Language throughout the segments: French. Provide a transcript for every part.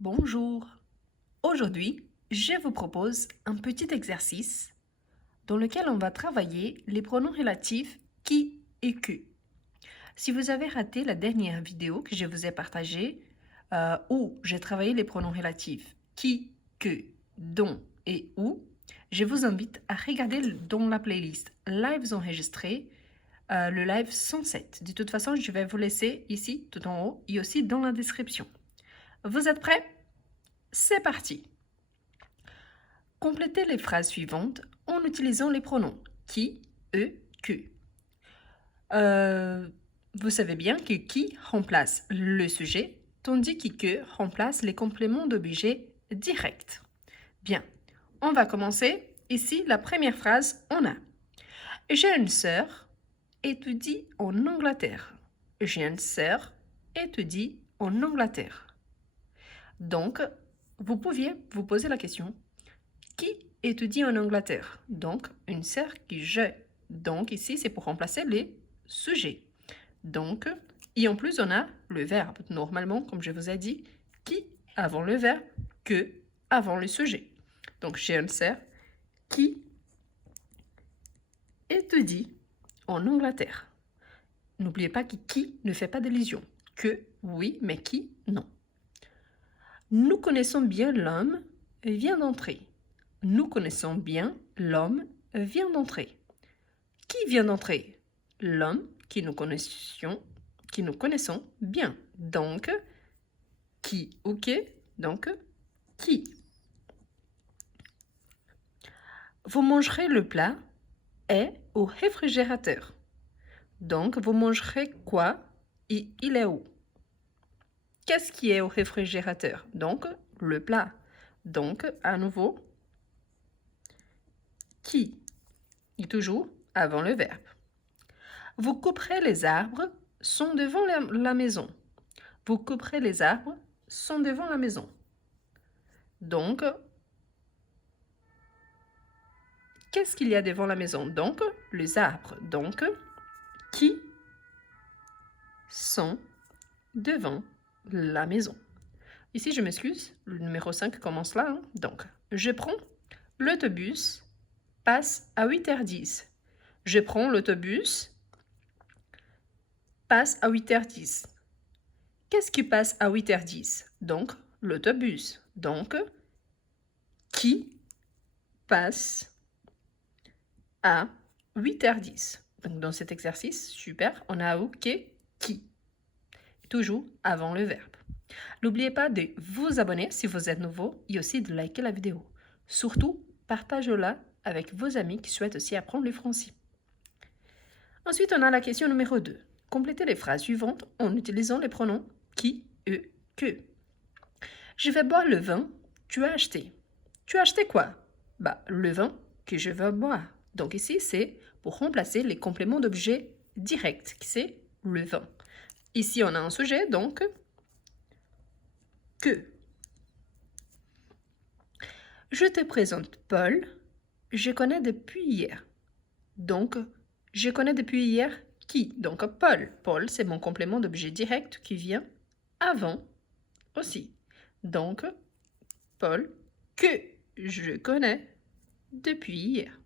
Bonjour. Aujourd'hui, je vous propose un petit exercice dans lequel on va travailler les pronoms relatifs qui et que. Si vous avez raté la dernière vidéo que je vous ai partagée, où j'ai travaillé les pronoms relatifs qui, que, dont et où, je vous invite à regarder dans la playlist Lives enregistrés, le live 107. De toute façon, je vais vous laisser ici, tout en haut, et aussi dans la description. Vous êtes prêts? C'est parti! Complétez les phrases suivantes en utilisant les pronoms qui, eux, que. Vous savez bien que qui remplace le sujet, tandis que remplace les compléments d'objet directs. Bien, on va commencer. Ici, la première phrase, on a « J'ai une sœur, étudie en Angleterre. » J'ai une sœur, étudie en Angleterre. Donc, vous pouviez vous poser la question qui étudie en Angleterre? Donc, une sœur qui je. Donc, ici, c'est pour remplacer les sujets. Donc, et en plus, on a le verbe. Normalement, comme je vous ai dit, qui avant le verbe, que avant le sujet. Donc, j'ai une sœur qui étudie en Angleterre. N'oubliez pas que qui ne fait pas d'illusion. Que, oui, mais qui, non. Nous connaissons bien l'homme vient d'entrer. Nous connaissons bien l'homme vient d'entrer. Qui vient d'entrer? L'homme que nous connaissons bien. Donc, qui, ok? Donc, qui? Vous mangerez le plat est au réfrigérateur. Donc, vous mangerez quoi et il est où? Qu'est-ce qui est au réfrigérateur? Donc, le plat. Donc, à nouveau, qui? Et toujours avant le verbe. Vous couperez les arbres sont devant la maison. Vous couperez les arbres sont devant la maison. Donc, qu'est-ce qu'il y a devant la maison? Donc, les arbres. Donc, qui sont devant la maison? Ici, je m'excuse, le numéro 5 commence là. Hein? Donc, je prends l'autobus, passe à 8h10. Je prends l'autobus, passe à 8h10. Qu'est-ce qui passe à 8h10? Donc, l'autobus. Donc, qui passe à 8h10? Donc, dans cet exercice, super, on a OK, qui. Toujours avant le verbe. N'oubliez pas de vous abonner si vous êtes nouveau et aussi de liker la vidéo. Surtout, partagez-la avec vos amis qui souhaitent aussi apprendre le français. Ensuite, on a la question numéro 2. Complétez les phrases suivantes en utilisant les pronoms qui, eux, que. Je vais boire le vin, tu as acheté. Tu as acheté quoi? Le vin que je veux boire. Donc ici, c'est pour remplacer les compléments d'objet directs, qui c'est le vin. Ici, on a un sujet, donc que. Je te présente Paul, je connais depuis hier. Donc, je connais depuis hier qui? Donc, Paul. Paul, c'est mon complément d'objet direct qui vient avant aussi. Donc, Paul, que je connais depuis hier.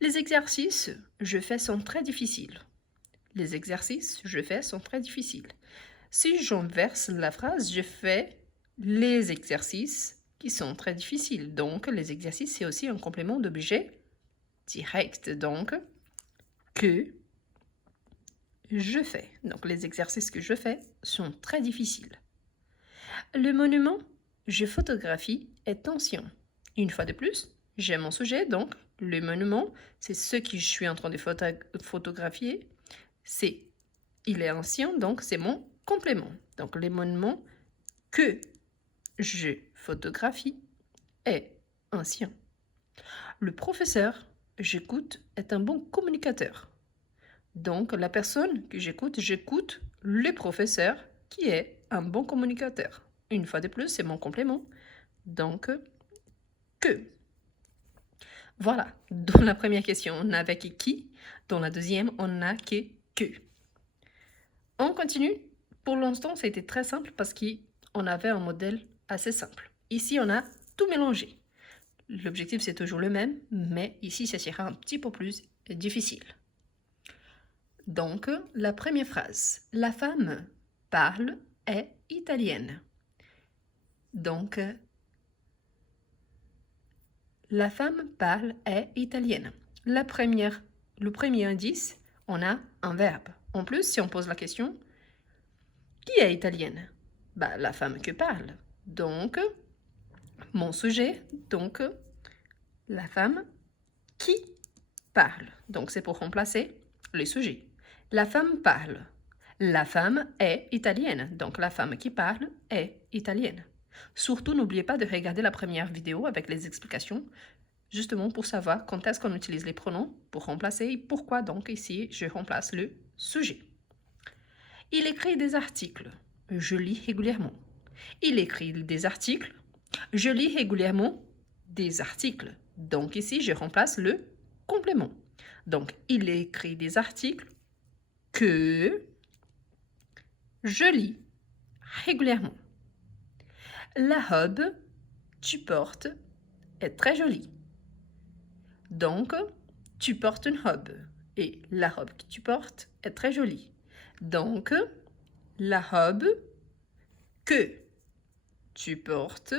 Les exercices, je fais sont très difficiles. Les exercices, je fais sont très difficiles. Si j'inverse la phrase, je fais les exercices qui sont très difficiles. Donc, les exercices, c'est aussi un complément d'objet direct. Donc, que je fais. Donc, les exercices que je fais sont très difficiles. Le monument, je photographie, est ancien. Une fois de plus, j'ai mon sujet, donc le monument, c'est ce que je suis en train de photographier. Il est ancien, donc c'est mon complément. Donc, le monument que je photographie est ancien. Le professeur, j'écoute, est un bon communicateur. Donc, la personne que j'écoute le professeur qui est un bon communicateur. Une fois de plus, c'est mon complément. Donc, que. Voilà. Dans la première question, on a avec qui. Dans la deuxième, on a que. On continue. Pour l'instant, ça a été très simple parce qu'on on avait un modèle assez simple. Ici, on a tout mélangé. L'objectif, c'est toujours le même, mais ici, ça sera un petit peu plus difficile. Donc, la première phrase. La femme parle est italienne. Donc, la femme parle est italienne. Le premier indice, on a un verbe. En plus, si on pose la question, qui est italienne? Bah, la femme qui parle. Donc, mon sujet, donc, la femme qui parle. Donc, c'est pour remplacer le sujet. La femme parle. La femme est italienne. Donc, la femme qui parle est italienne. Surtout, n'oubliez pas de regarder la première vidéo avec les explications, justement pour savoir quand est-ce qu'on utilise les pronoms pour remplacer et pourquoi donc ici je remplace le sujet. Il écrit des articles. Je lis régulièrement. Il écrit des articles. Je lis régulièrement des articles. Donc ici, je remplace le complément. Donc, il écrit des articles que je lis régulièrement. La robe que tu portes est très jolie. Donc, tu portes une robe. Et la robe que tu portes est très jolie. Donc, la robe que tu portes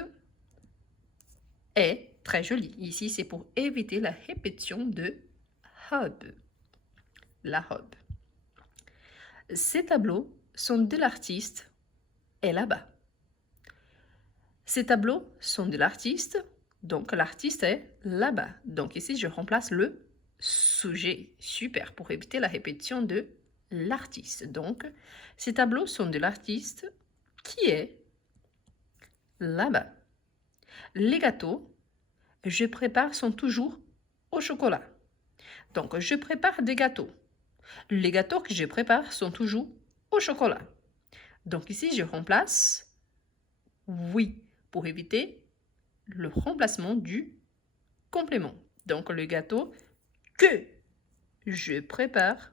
est très jolie. Ici, c'est pour éviter la répétition de robe. La robe. Ces tableaux sont de l'artiste et là-bas. Ces tableaux sont de l'artiste, donc l'artiste est là-bas. Donc ici, je remplace le sujet. Super, pour éviter la répétition de l'artiste. Donc, ces tableaux sont de l'artiste qui est là-bas. Les gâteaux, je prépare sont toujours au chocolat. Donc, je prépare des gâteaux. Les gâteaux que je prépare sont toujours au chocolat. Donc ici, je remplace oui pour éviter le remplacement du complément. Donc, le gâteau que je prépare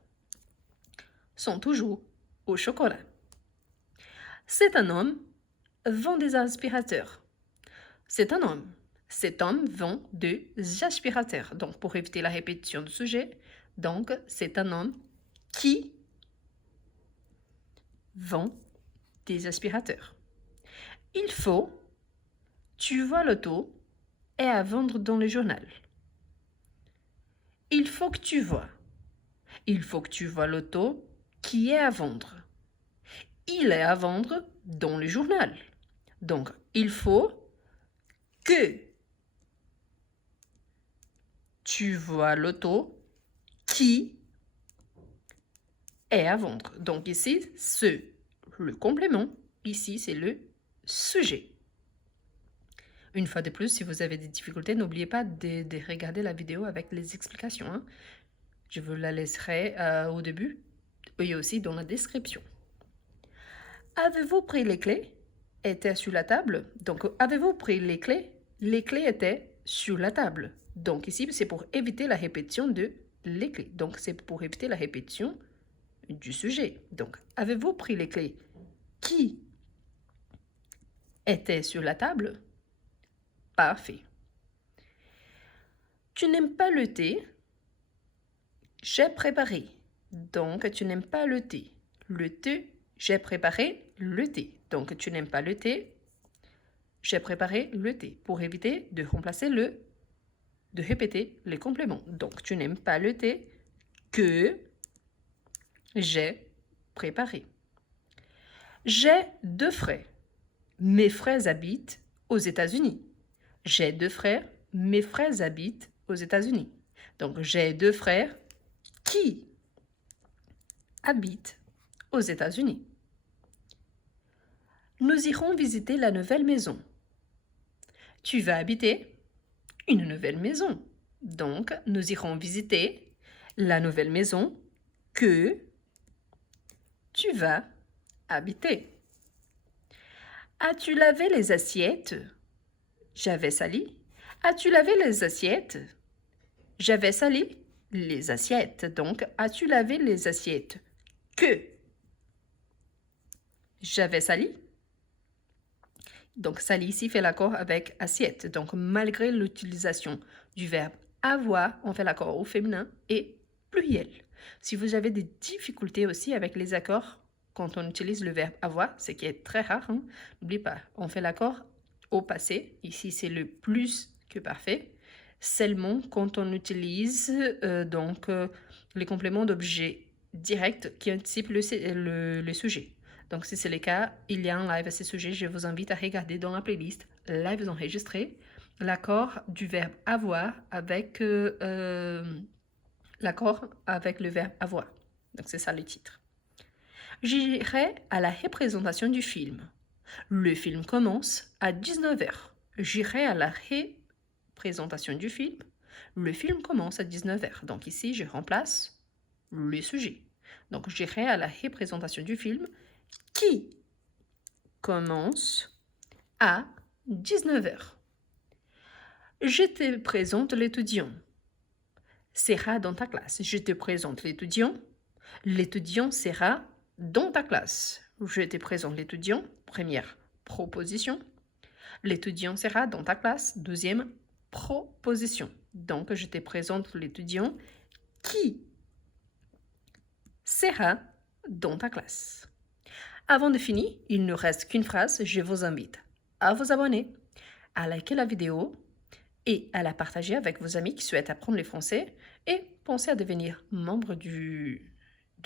sont toujours au chocolat. C'est un homme vend des aspirateurs. C'est un homme. Cet homme vend des aspirateurs. Donc, pour éviter la répétition du sujet, donc, c'est un homme qui vend des aspirateurs. Il faut, tu vois l'auto, est à vendre dans le journal. Il faut que tu vois. Il faut que tu vois l'auto qui est à vendre. Il est à vendre dans le journal. Donc, il faut que tu vois l'auto qui est à vendre. Donc ici, c'est le complément. Ici, c'est le sujet. Une fois de plus, si vous avez des difficultés, n'oubliez pas de regarder la vidéo avec les explications. Hein. Je vous la laisserai au début et aussi dans la description. Avez-vous pris les clés? Étaient sur la table. Donc, avez-vous pris les clés? Les clés étaient sur la table. Donc ici, c'est pour éviter la répétition de les clés. Donc, c'est pour éviter la répétition du sujet. Donc, avez-vous pris les clés? Qui étaient sur la table? Parfait. Tu n'aimes pas le thé? J'ai préparé. Donc, tu n'aimes pas le thé. Le thé, j'ai préparé le thé. Donc, tu n'aimes pas le thé. J'ai préparé le thé. Pour éviter de remplacer de répéter les compléments. Donc, tu n'aimes pas le thé que j'ai préparé. J'ai 2 frères. Mes frères habitent aux États-Unis. J'ai 2 frères. Mes frères habitent aux États-Unis. Donc, j'ai 2 frères qui habitent aux États-Unis. Nous irons visiter la nouvelle maison. Tu vas habiter une nouvelle maison. Donc, nous irons visiter la nouvelle maison que tu vas habiter. As-tu lavé les assiettes? J'avais sali. As-tu lavé les assiettes? J'avais sali les assiettes. Donc, as-tu lavé les assiettes que j'avais sali? Donc, Sally ici fait l'accord avec assiette. Donc, malgré l'utilisation du verbe avoir, on fait l'accord au féminin et pluriel. Si vous avez des difficultés aussi avec les accords quand on utilise le verbe avoir, ce qui est très rare, hein, n'oubliez pas, on fait l'accord au passé. Ici, c'est le plus que parfait. Seulement quand on utilise les compléments d'objet direct qui anticipent le sujet. Donc, si c'est le cas, il y a un live à ce sujet. Je vous invite à regarder dans la playlist lives enregistrés l'accord du verbe avoir avec l'accord avec le verbe avoir. Donc, c'est ça le titre. J'irai à la représentation du film. Le film commence à 19h. J'irai à la représentation du film. Le film commence à 19h. Donc ici, je remplace le sujet. Donc, j'irai à la représentation du film qui commence à 19h. Je te présente l'étudiant. Sera dans ta classe. Je te présente l'étudiant. L'étudiant sera dans ta classe. Je te présente l'étudiant. Première proposition. L'étudiant sera dans ta classe. Deuxième proposition. Donc, je te présente l'étudiant qui sera dans ta classe. Avant de finir, il ne reste qu'une phrase. Je vous invite à vous abonner, à liker la vidéo et à la partager avec vos amis qui souhaitent apprendre le français et pensez à devenir membre de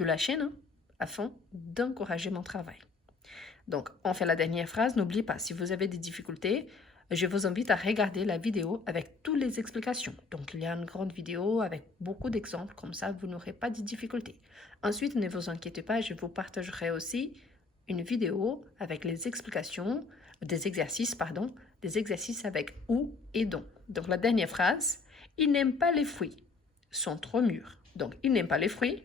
la chaîne afin d'encourager mon travail. Donc, on fait la dernière phrase. N'oubliez pas, si vous avez des difficultés, je vous invite à regarder la vidéo avec toutes les explications. Donc, il y a une grande vidéo avec beaucoup d'exemples, comme ça, vous n'aurez pas de difficultés. Ensuite, ne vous inquiétez pas, je vous partagerai aussi une vidéo avec les explications, des exercices avec ou et dont. Donc, la dernière phrase, il n'aime pas les fruits, sont trop mûrs. Donc, il n'aime pas les fruits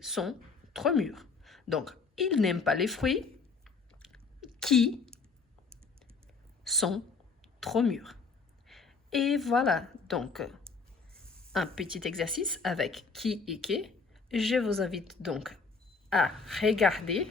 sont trop mûrs. Donc, il n'aime pas les fruits qui sont trop mûrs. Et voilà, donc, un petit exercice avec qui et qui. Je vous invite donc à regarder